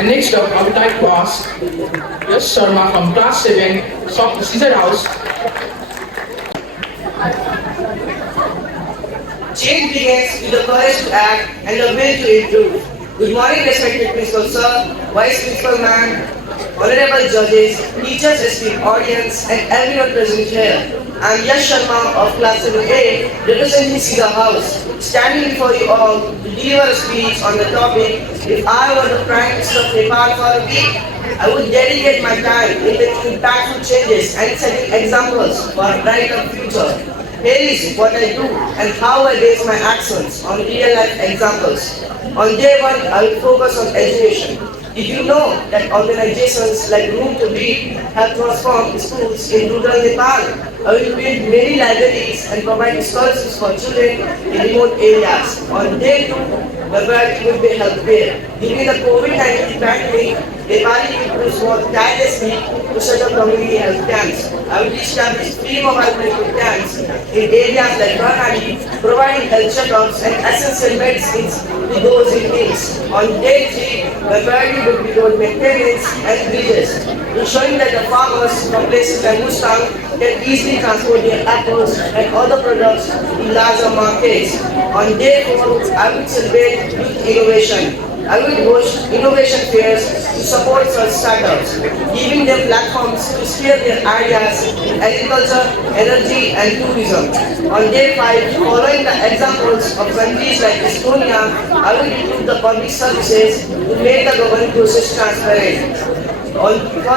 And next up, I would like to ask Yash Sharma from Class 7, Scissor House. Change begins with the courage to act and the will to improve. Good morning, respected Principal Sir, Vice Principal Ma'am, honorable judges, teachers, esteemed audience, and everyone present here. I am Yash Sharma of Class 7A, representing Scissor House, standing before you all to deliver a speech on the topic, if I were the Prime Minister of Nepal for a week, I would dedicate my time in making impactful changes and setting examples for a brighter future. Here is what I do and how I base my actions on real-life examples. On day one, I will focus on education. Did you know that organizations like Room to Read have transformed schools in rural Nepal? I will build many libraries and provide scholarships for children in remote areas. On day two, the priority will be healthcare. During the COVID-19 pandemic, Nepali people worked tirelessly to set up community health camps. I will establish free mobile medical camps in areas like Karnataka, providing health checkups and essential medicines to those in need. On day three, the priority will be road maintenance and bridges, ensuring that the farmers from places like Mustang can easily transport their apples and other products to larger markets. On day 4, I will celebrate youth innovation. I will host innovation fairs to support such startups, giving them platforms to share their ideas in agriculture, energy, and tourism. On day 5, following the examples of countries like Estonia, I will improve the public services to make the government process transparent. For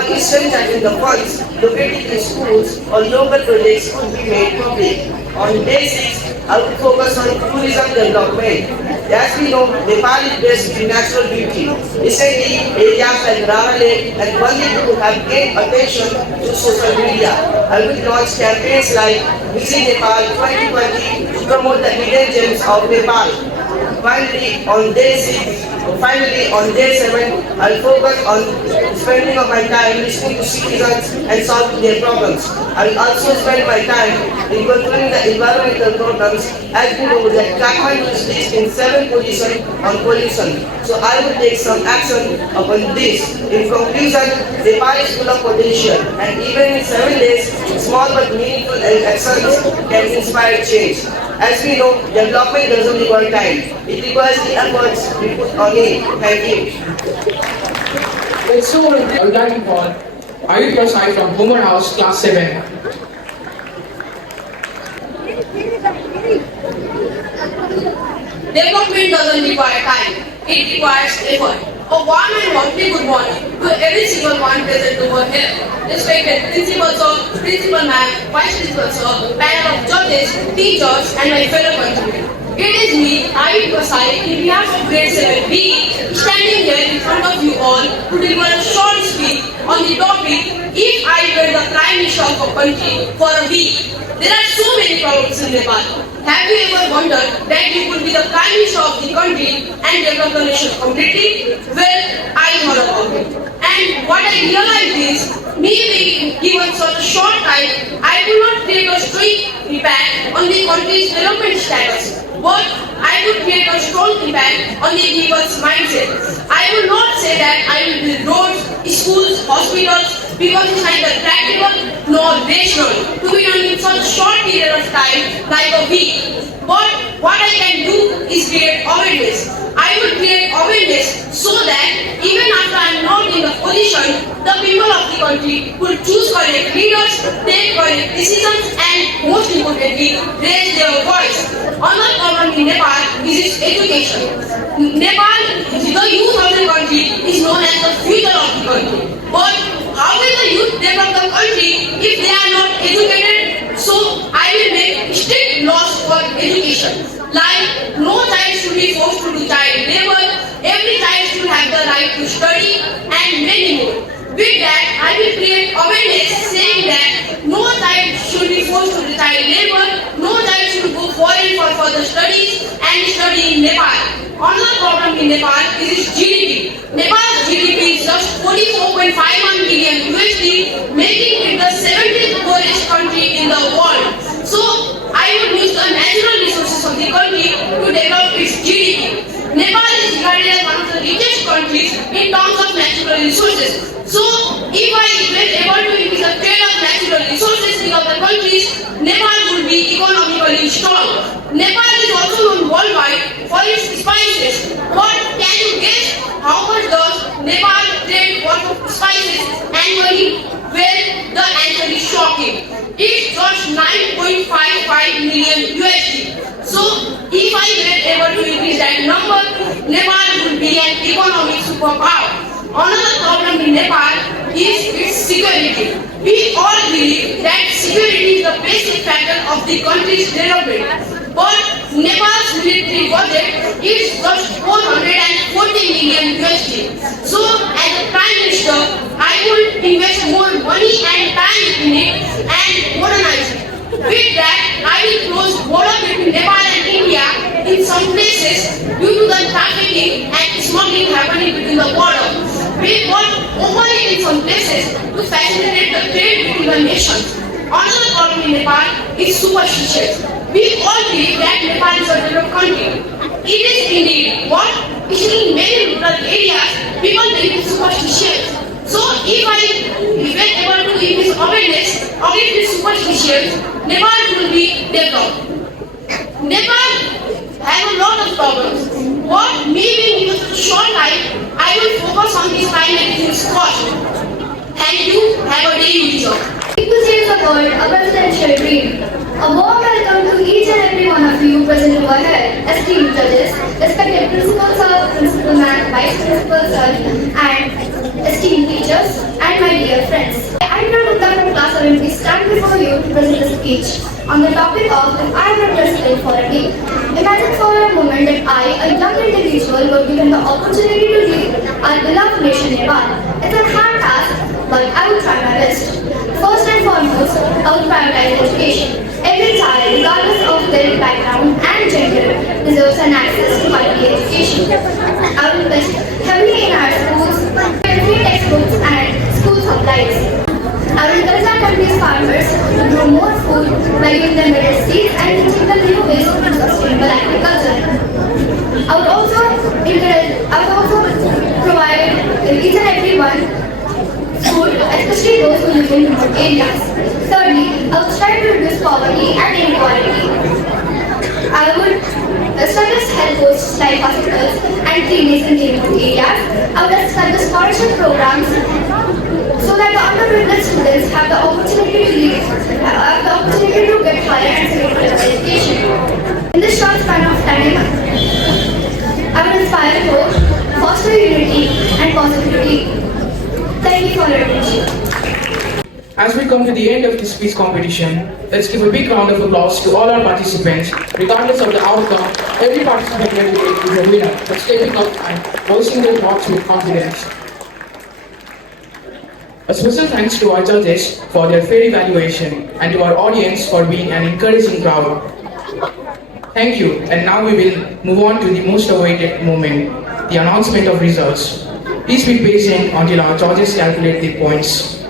instance, that in the funds located in schools or local projects could be made public. On day 6, I will focus on tourism development. As we know, Nepal is blessed with natural beauty. Recently, areas like Rana Lake and Bandipur have gained attention through social media. I will launch campaigns like Visit Nepal 2020 to promote the hidden gems of Nepal. Finally, on day 7, I'll focus on spending of my time listening to citizens and solving their problems. I will also spend my time in controlling the environmental problems, as we know that Kathmandu is listed in 7th position on pollution. So I will take some action upon this. In conclusion, Nepal is full of potential, and even in 7 days, small but meaningful actions can inspire change. As we know, development doesn't require time. It requires the efforts we put on it. Thank you. So, I would like to call Ayush Prasad from Homer House, Class 7. Development doesn't require time, it requires effort. A warm and lovely good morning to every single one present over here. Respected Principal Sir, Principal Ma'am, Vice Principal Sir, panel of judges, teachers, and my fellow countrymen. It is me, Ayush Prasad, in behalf of Grade 7B, standing here in front of you all to deliver a short speech on the topic, if I were the Prime Minister of a country for a week. There are so many problems in Nepal. Have you ever wondered that you could be the Prime Minister of the country and develop the nation completely? Well, I thought about it. And what I realized is, me being given such a short time, I could not create a strict impact on the country's development status. But I would create a strong impact on the people's mindset. I will not say that I will build roads, schools, hospitals, because it's neither practical nor rational to be done in such a short period of time like a week. But what I can do is create awareness. I will create awareness so that even after I am not in the position, the people of the country will choose correct leaders, take correct decisions, and most importantly, raise their voice. Another problem in Nepal is its education. Nepal, the youth of the country, is known as the future of the country. But how will the youth develop the country if they are not educated? So I will make strict laws for education. Like, no child should be forced to do child labor, every child should have the right to study, and many more. With that, I will create awareness saying that no child should be forced to do child labor, no child should go foreign for further studies and study in Nepal. Another problem in Nepal is its GDP. Nepal's GDP is just 44.51 billion USD, making it the 17th poorest country in the world. So, I would use the natural resources of the country to develop its GDP. Nepal is regarded as one of the richest countries in terms of resources. So, if I were able to increase the trade of natural resources in other countries, Nepal would be economically strong. Nepal is also known worldwide for its spices. But can you guess how much does Nepal trade worth of spices annually? Well, the answer is shocking. It's just 9.55 million USD. So, if I were able to increase that number, Nepal would be an economic superpower. Another problem in Nepal is its security. We all believe that security is the basic factor of the country's development. But Nepal's military budget is just 440 million USD. So, as a Prime Minister, I would invest more money and time in it and modernize it. With that, I will close border between Nepal and India in some places due to the trafficking and smuggling happening between the border. We want open it in some places to facilitate the trade between the nations. Another problem in Nepal is superstitions. We all believe that Nepal is a developed country. It is indeed, but in many rural areas, people believe in superstitions. So, if I were able to increase awareness against these superstitions, Nepal will be developed. Nepal has a lot of problems. But me being given such a short time, I will focus on these primary things first. Thank you. Have a day, user. People say the word a presidential dream. A warm welcome to each and every one of you present over here, esteemed judges, respected principal sir, principal ma'am, vice principal sir, and esteemed teachers, and my dear friends. I am Gupta from class 7 stand before you to present a speech on the topic of if I were president for a day. Imagine for a moment that I, a young individual, were given the opportunity to lead our beloved nation Nepal. It's a hard task, but I will try my best. First and foremost, I will prioritize education. Every child, regardless of their background and gender, deserves an access to quality education. I will invest heavily in our schools, free textbooks and school supplies. I will encourage our country's farmers to grow more food by giving them better seeds and teaching them new ways to do sustainable agriculture. I would also provide each and every one food, especially those who live in remote areas. Thirdly, I would strive to reduce poverty and inequality. I would establish health posts like hospitals and clinics in remote areas. I would establish scholarship programs so that the underprivileged students have the opportunity to get higher and secondary education. In this short span of time, I will inspire hope, foster unity and positivity. Thank you for your attention. As we come to the end of this speech competition, let's give a big round of applause to all our participants. Regardless of the outcome, every participant here today is a winner for stepping up and voicing their thoughts with confidence. A special thanks to our judges for their fair evaluation and to our audience for being an encouraging crowd. Thank you, and now we will move on to the most awaited moment, the announcement of results. Please be patient until our judges calculate the points.